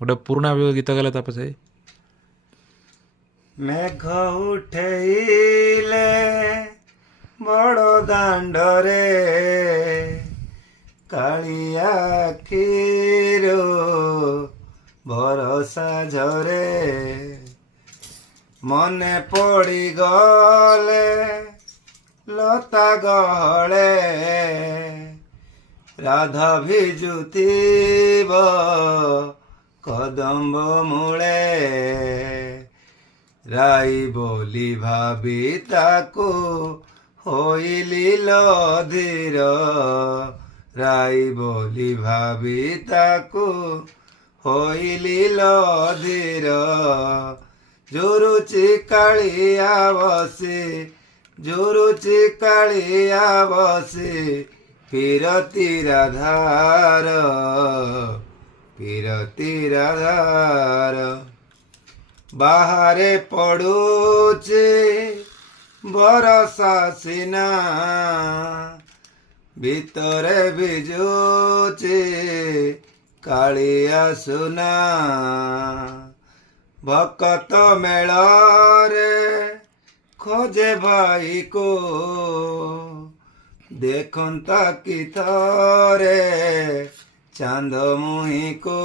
ଗୋଟେ ପୁରୁଣା ଗୀତ ଗାଇଲେ ତାପରେ ମେଘ ଉଠେଇଲେ ବଡ଼ ଦାଣ୍ଡରେ କାଳିଆ ଆଖିରୁ ଭରସା ଝରେ ମନେ ପଡ଼ିଗଲେ ଲତା ଗହଳେ ରାଧା ଭିଜୁଥିବ କଦମ୍ବ ମୂଳେ ରାଇ ବୋଲି ଭାବି ତାକୁ ହୋଇଲି ଲଧୀର ରାଇ ବୋଲି ଭାବି ତାକୁ ହୋଇଲି ଲଧୀର ଝୁରୁଚି କାଳିଆ ବସି ଝୁରୁଚି କାଳିଆ ବସି ପିରତି ରାଧାର ପିରତି ରାଧାର ବାହାରେ ପଡୁଛି ବରଷା ସିନା ଭିତରେ ଭିଜୁଛି କାଳିଆ ସୁନା ଭକତ ମେଳରେ ଖୋଜେ ଭାଇକୁ ଦେଖନ୍ତା କି ଥରେ ଚାନ୍ଦ ମୁହିଁକୁ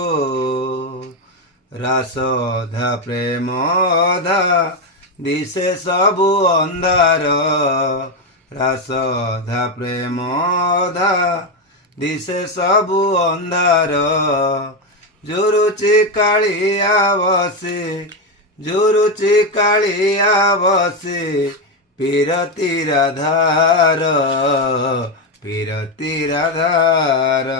ରାସ ଅଧା ପ୍ରେମ ଅଧା ଦିଶେ ସବୁ ଅନ୍ଧାର ରାସ ଅଧା ପ୍ରେମ ଅଧା ଦିଶେ ସବୁ ଅନ୍ଧାର ଝୁରୁଚି କାଳିଆ ବସି ଝୁରୁଚି କାଳିଆ ବସି ପିରତି ରାଧାର ପିରତି ରାଧାର।